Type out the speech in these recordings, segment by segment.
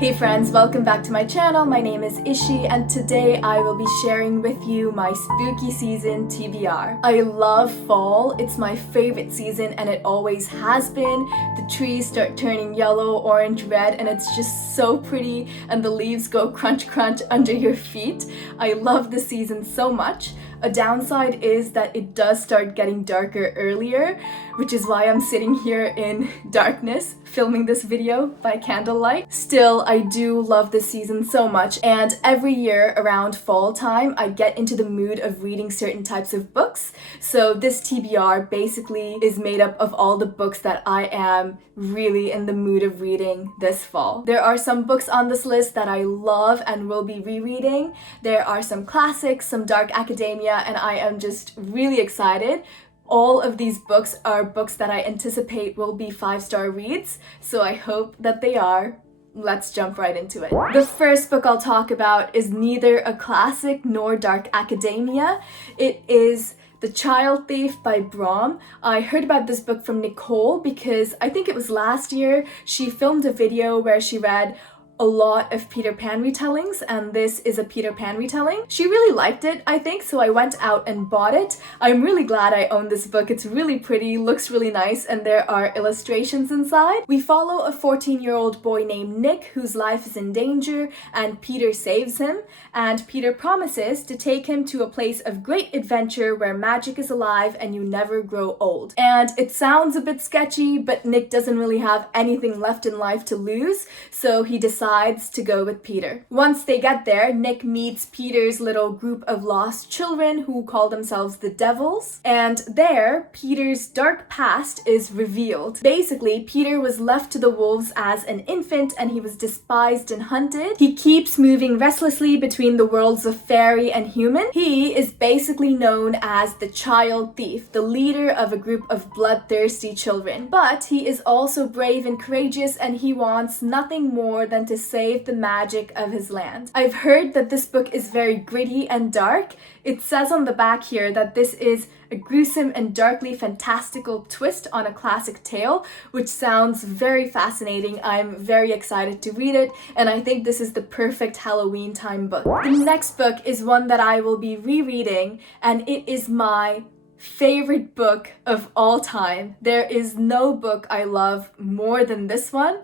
Hey friends, welcome back to my channel. My name is Ishi and today I will be sharing with you my spooky season TBR. I love fall. It's my favorite season and it always has been. The trees start turning yellow, orange, red and it's just so pretty and the leaves go crunch crunch under your feet. I love the season so much. A downside is that it does start getting darker earlier, which is why I'm sitting here in darkness filming this video by candlelight. Still, I do love this season so much, and every year around fall time, I get into the mood of reading certain types of books. So this TBR basically is made up of all the books that I am really in the mood of reading this fall. There are some books on this list that I love and will be rereading. There are some classics, some dark academia, and I am just really excited. All of these books are books that I anticipate will be 5-star reads, so I hope that they are. Let's jump right into it. The first book I'll talk about is neither a classic nor dark academia. It is The Child Thief by Brom. I heard about this book from Nicole because I think it was last year she filmed a video where she read a lot of Peter Pan retellings, and this is a Peter Pan retelling. She really liked it, I think, so I went out and bought it. I'm really glad I own this book. It's really pretty, looks really nice, and there are illustrations inside. We follow a 14-year-old boy named Nick whose life is in danger, and Peter saves him, and Peter promises to take him to a place of great adventure where magic is alive and you never grow old. And it sounds a bit sketchy, but Nick doesn't really have anything left in life to lose, so he decides to go with Peter. Once they get there, Nick meets Peter's little group of lost children who call themselves the Devils, and there, Peter's dark past is revealed. Basically, Peter was left to the wolves as an infant and he was despised and hunted. He keeps moving restlessly between the worlds of fairy and human. He is basically known as the Child Thief, the leader of a group of bloodthirsty children. But he is also brave and courageous and he wants nothing more than to save the magic of his land. I've heard that this book is very gritty and dark. It says on the back here that this is a gruesome and darkly fantastical twist on a classic tale, which sounds very fascinating. I'm very excited to read it, and I think this is the perfect Halloween time book. The next book is one that I will be rereading, and it is my favorite book of all time. There is no book I love more than this one.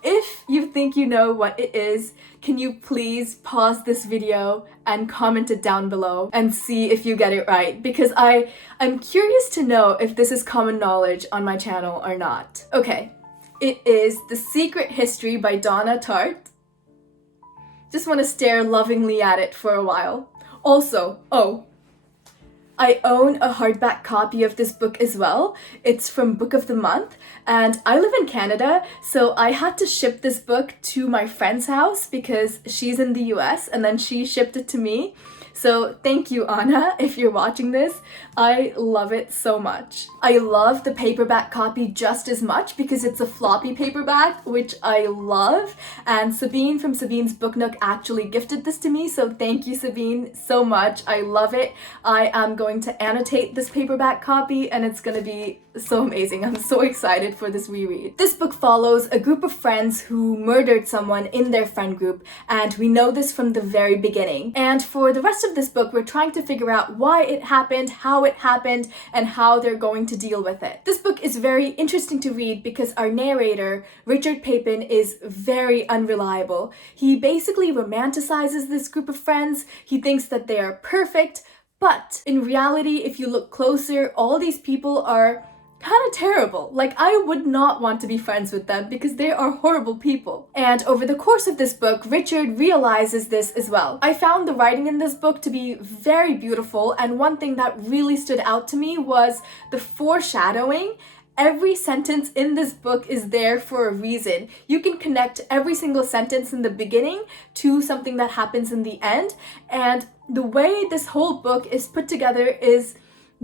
If you think you know what it is, can you please pause this video and comment it down below and see if you get it right? Because I'm curious to know if this is common knowledge on my channel or not. Okay, it is The Secret History by Donna Tartt. Just want to stare lovingly at it for a while. Also, I own a hardback copy of this book as well. It's from Book of the Month, and I live in Canada, so I had to ship this book to my friend's house because she's in the US, and then she shipped it to me. So thank you, Anna, if you're watching this. I love it so much. I love the paperback copy just as much because it's a floppy paperback, which I love. And Sabine from Sabine's Book Nook actually gifted this to me, so thank you, Sabine, so much. I love it. I am going to annotate this paperback copy and it's gonna be so amazing. I'm so excited for this reread. This book follows a group of friends who murdered someone in their friend group, and we know this from the very beginning. And for the rest of this book, we're trying to figure out why it happened, how it happened, and how they're going to deal with it. This book is very interesting to read because our narrator, Richard Papin, is very unreliable. He basically romanticizes this group of friends. He thinks that they are perfect, but in reality, if you look closer, all these people are kind of terrible. Like, I would not want to be friends with them because they are horrible people. And over the course of this book, Richard realizes this as well. I found the writing in this book to be very beautiful, and one thing that really stood out to me was the foreshadowing. Every sentence in this book is there for a reason. You can connect every single sentence in the beginning to something that happens in the end, and the way this whole book is put together is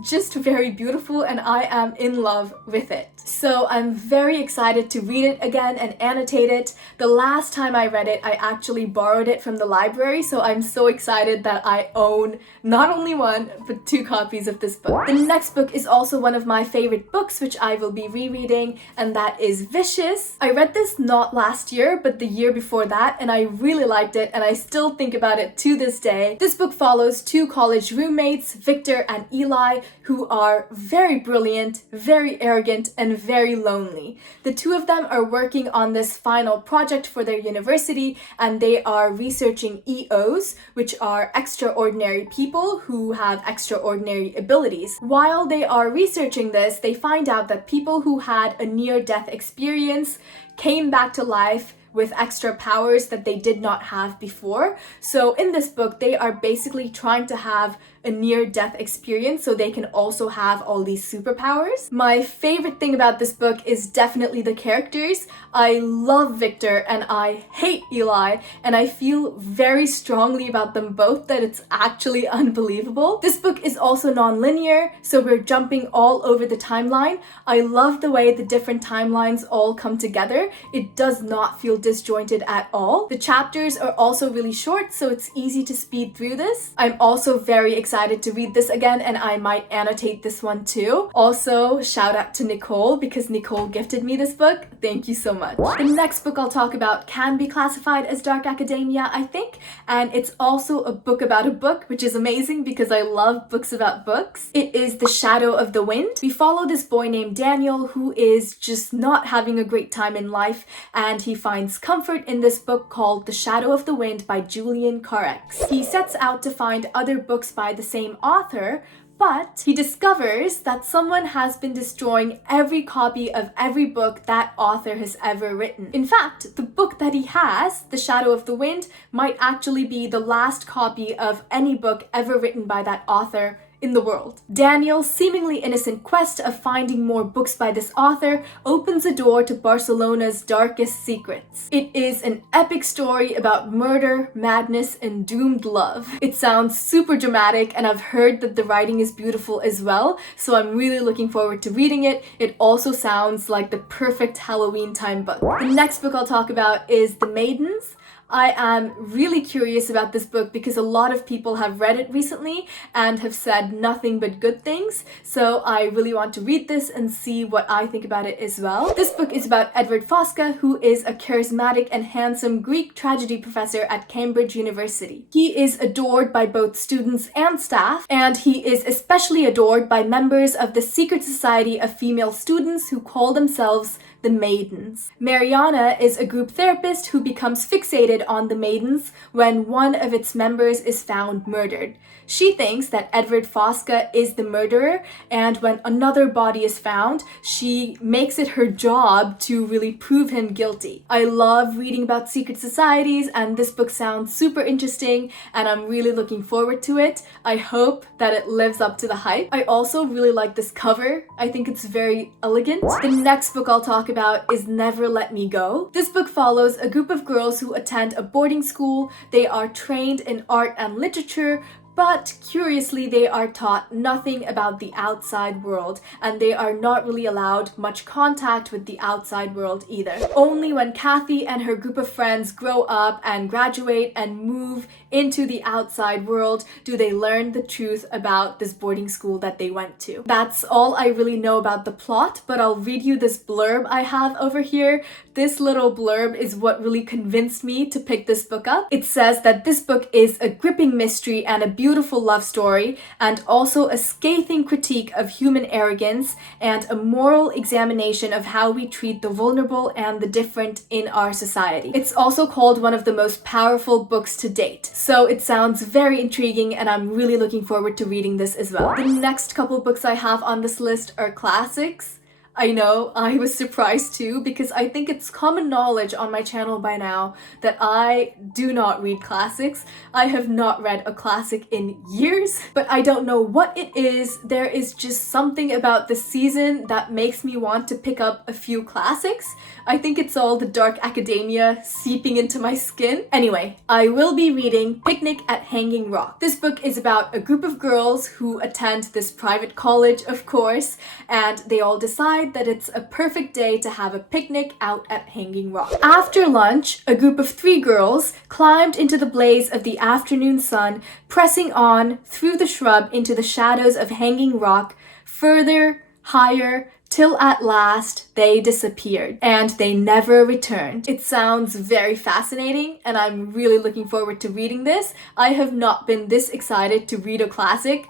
just very beautiful, and I am in love with it. So I'm very excited to read it again and annotate it. The last time I read it, I actually borrowed it from the library, so I'm so excited that I own not only one, but 2 copies of this book. The next book is also one of my favorite books, which I will be rereading, and that is Vicious. I read this not last year, but the year before that, and I really liked it, and I still think about it to this day. This book follows 2 college roommates, Victor and Eli, who are very brilliant, very arrogant, and very lonely. The 2 of them are working on this final project for their university, and they are researching EOs, which are extraordinary people who have extraordinary abilities. While they are researching this, they find out that people who had a near-death experience came back to life with extra powers that they did not have before. So in this book, they are basically trying to have a near-death experience so they can also have all these superpowers. My favorite thing about this book is definitely the characters. I love Victor and I hate Eli, and I feel very strongly about them both that it's actually unbelievable. This book is also non-linear, so we're jumping all over the timeline. I love the way the different timelines all come together. It does not feel disjointed at all. The chapters are also really short, so it's easy to speed through this. I'm also very excited to read this again, and I might annotate this one too. Also, shout out to Nicole, because Nicole gifted me this book. Thank you so much. The next book I'll talk about can be classified as dark academia, I think, and it's also a book about a book, which is amazing because I love books about books. It is The Shadow of the Wind. We follow this boy named Daniel who is just not having a great time in life, and he finds comfort in this book called The Shadow of the Wind by Julian Carex. He sets out to find other books by the same author, but he discovers that someone has been destroying every copy of every book that author has ever written. In fact, the book that he has, The Shadow of the Wind, might actually be the last copy of any book ever written by that author in the world. Daniel's seemingly innocent quest of finding more books by this author opens a door to Barcelona's darkest secrets. It is an epic story about murder, madness, and doomed love. It sounds super dramatic, and I've heard that the writing is beautiful as well, so I'm really looking forward to reading it. It also sounds like the perfect Halloween time book. The next book I'll talk about is The Maidens. I am really curious about this book because a lot of people have read it recently and have said nothing but good things, so I really want to read this and see what I think about it as well. This book is about Edward Fosca, who is a charismatic and handsome Greek tragedy professor at Cambridge University. He is adored by both students and staff, and he is especially adored by members of the secret society of female students who call themselves the Maidens. Mariana is a group therapist who becomes fixated on the Maidens when one of its members is found murdered. She thinks that Edward Fosca is the murderer, and when another body is found, she makes it her job to really prove him guilty. I love reading about secret societies, and this book sounds super interesting, and I'm really looking forward to it. I hope that it lives up to the hype. I also really like this cover. I think it's very elegant. The next book I'll talk about is Never Let Me Go. This book follows a group of girls who attend a boarding school. They are trained in art and literature, but curiously they are taught nothing about the outside world, and they are not really allowed much contact with the outside world either. Only when Kathy and her group of friends grow up and graduate and move into the outside world do they learn the truth about this boarding school that they went to. That's all I really know about the plot, but I'll read you this blurb I have over here. This little blurb is what really convinced me to pick this book up. It says that this book is a gripping mystery and a beautiful love story, and also a scathing critique of human arrogance and a moral examination of how we treat the vulnerable and the different in our society. It's also called one of the most powerful books to date. So it sounds very intriguing, and I'm really looking forward to reading this as well. The next couple books I have on this list are classics. I know, I was surprised too because I think it's common knowledge on my channel by now that I do not read classics. I have not read a classic in years, but I don't know what it is. There is just something about this season that makes me want to pick up a few classics. I think it's all the dark academia seeping into my skin. Anyway, I will be reading Picnic at Hanging Rock. This book is about a group of girls who attend this private college, of course, and they all decide that it's a perfect day to have a picnic out at Hanging Rock. After lunch, a group of 3 girls climbed into the blaze of the afternoon sun, pressing on through the shrub into the shadows of Hanging Rock, further, higher, till at last they disappeared, and they never returned. It sounds very fascinating, and I'm really looking forward to reading this. I have not been this excited to read a classic,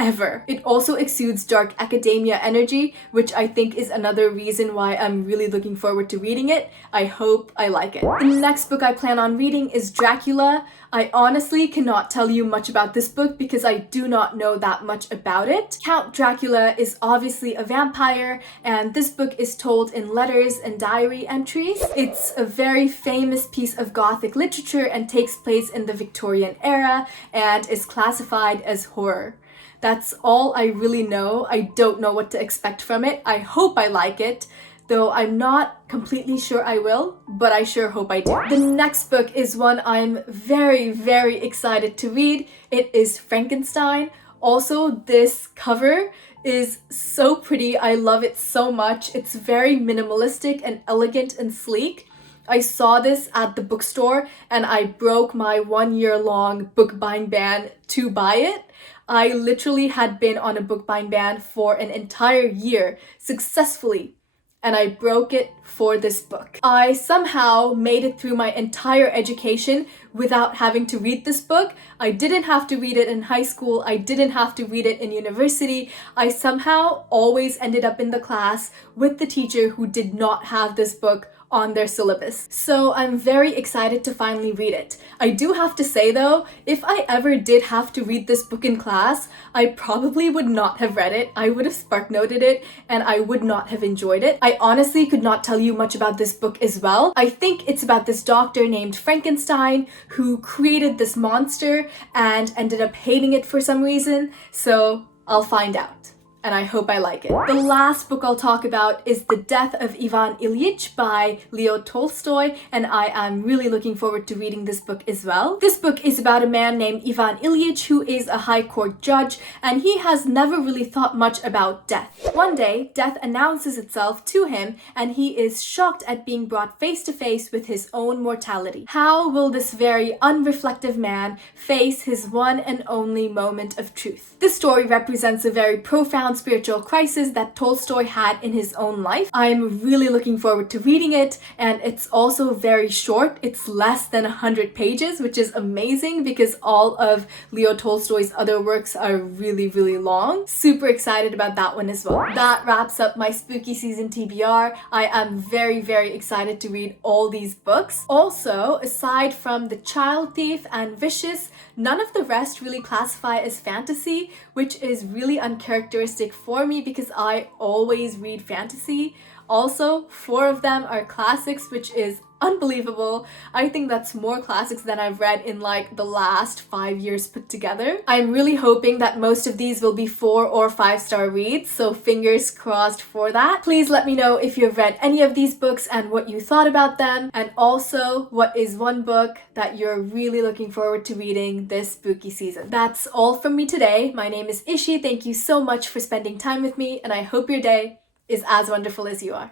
ever. It also exudes dark academia energy, which I think is another reason why I'm really looking forward to reading it. I hope I like it. The next book I plan on reading is Dracula. I honestly cannot tell you much about this book because I do not know that much about it. Count Dracula is obviously a vampire, and this book is told in letters and diary entries. It's a very famous piece of Gothic literature and takes place in the Victorian era and is classified as horror. That's all I really know. I don't know what to expect from it. I hope I like it, though I'm not completely sure I will, but I sure hope I do. The next book is one I'm very, very excited to read. It is Frankenstein. Also, this cover is so pretty. I love it so much. It's very minimalistic and elegant and sleek. I saw this at the bookstore and I broke my 1-year-long book buying ban to buy it. I literally had been on a book buying ban for an entire year successfully, and I broke it for this book. I somehow made it through my entire education without having to read this book. I didn't have to read it in high school. I didn't have to read it in university. I somehow always ended up in the class with the teacher who did not have this book on their syllabus. So I'm very excited to finally read it. I do have to say though, if I ever did have to read this book in class, I probably would not have read it. I would have spark-noted it and I would not have enjoyed it. I honestly could not tell you much about this book as well. I think it's about this doctor named Frankenstein who created this monster and ended up hating it for some reason. So I'll find out. And I hope I like it. The last book I'll talk about is The Death of Ivan Ilyich by Leo Tolstoy, and I am really looking forward to reading this book as well. This book is about a man named Ivan Ilyich who is a high court judge, and he has never really thought much about death. One day, death announces itself to him, and he is shocked at being brought face to face with his own mortality. How will this very unreflective man face his one and only moment of truth? This story represents a very profound spiritual crisis that Tolstoy had in his own life. I'm really looking forward to reading it, and it's also very short. It's less than 100 pages, which is amazing because all of Leo Tolstoy's other works are really, really long. Super excited about that one as well. That wraps up my spooky season TBR. I am very, very excited to read all these books. Also, aside from The Child Thief and Vicious, none of the rest really classify as fantasy, which is really uncharacteristic for me because I always read fantasy. Also, 4 of them are classics, which is unbelievable. I think that's more classics than I've read in the last 5 years put together. I'm really hoping that most of these will be 4 or 5-star reads, so fingers crossed for that. Please let me know if you've read any of these books and what you thought about them, and also what is one book that you're really looking forward to reading this spooky season. That's all from me today. My name is Ishi. Thank you so much for spending time with me, and I hope your day is as wonderful as you are.